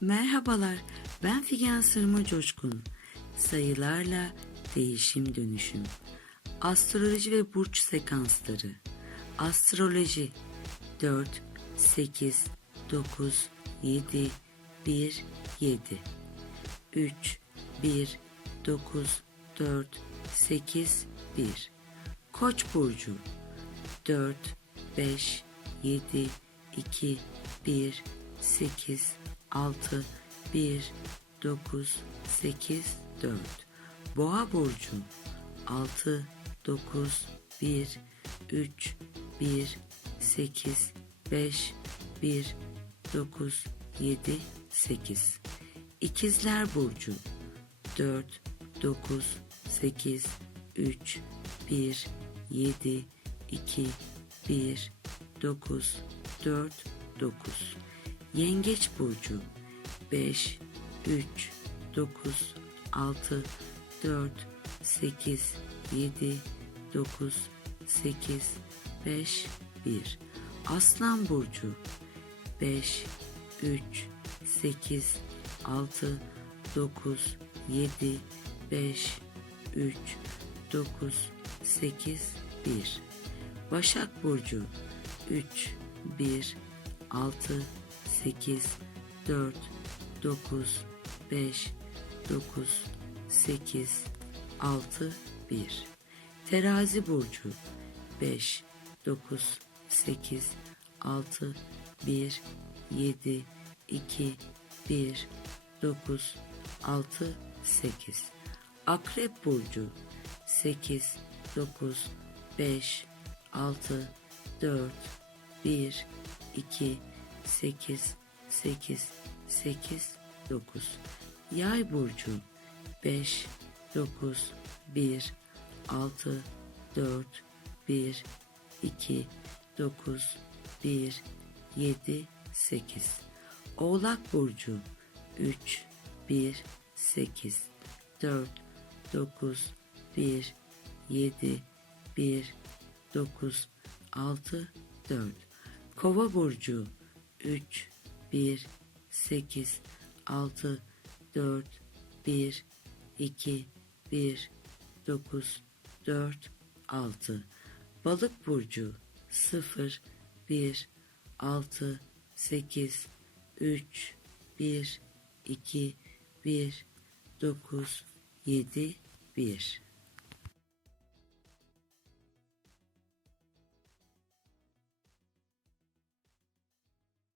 Merhabalar, ben Figen Sırma Coşkun. Sayılarla değişim dönüşüm. Astroloji ve burç sekansları. Astroloji 4, 8, 9, 7, 1, 7. 3, 1, 9, 4, 8, 1. Koç burcu 4, 5, 7, 2, 1, 8, 6, 1, 9, 8, 4. Boğa burcu 6, 9, 1, 3, 1, 8, 5, 1, 9, 7, 8. İkizler burcu 4, 9, 8, 3, 1, 7, 2, 1, 9, 4, 9. Yengeç burcu 5, 3, 9, 6, 4, 8, 7, 9, 8, 5, 1. Aslan burcu 5, 3, 8, 6, 9, 7, 5, 3, 9, 8, 1. Başak Burcu 3, 1, 6, 8, 4, 9, 5, 9, 8, 6, 1. Terazi Burcu 5, 9, 8, 6, 1, 7, 2, 1, 9, 6, 8. Akrep Burcu 8, 9, 5, 6, 4, 1, 2, 8, 8, 8, 9. Yay Burcu 5, 9, 1, 6, 4, 1, 2, 9, 1, 7, 8. Oğlak Burcu 3, 1, 8, 4, 9, 1, 7, 1, 9, 6, 4. Kova Burcu 3, 1, 8, 6, 4, 1, 2, 1, 9, 4, 6. Balık Burcu 0, 1, 6, 8, 3, 1, 2, 1, 9, 7, 1.